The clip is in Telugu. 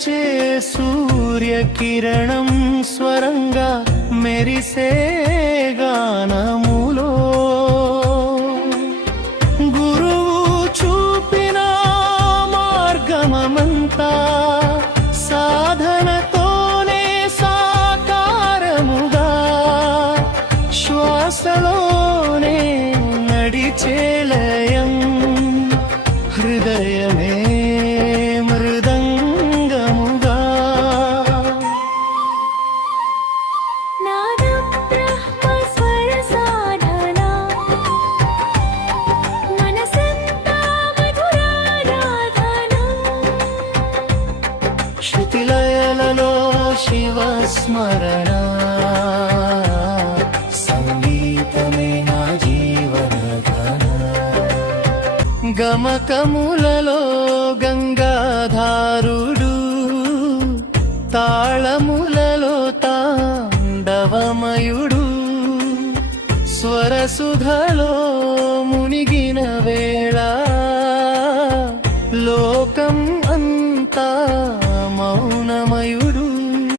వెలిచే సూర్యకిరణం స్వరంగా మెరిసే గానములో గురువు చూపిన మార్గమంతా సాధనతోనే సాకారముగా శ్వాసలోనే నడిచే లయం హృదయమే మృదంగముగా నాదం బ్రహ్మ స్వర సాధన మనసంతా మధురారాధన శృతిలయలలో శివస్మరణ సంగీతమే నా జీవనధన గమకములలో గంగాధారుడు తాళములలో తాండవమయుడు స్వరసుధలో మునిగిన వేళ లోకం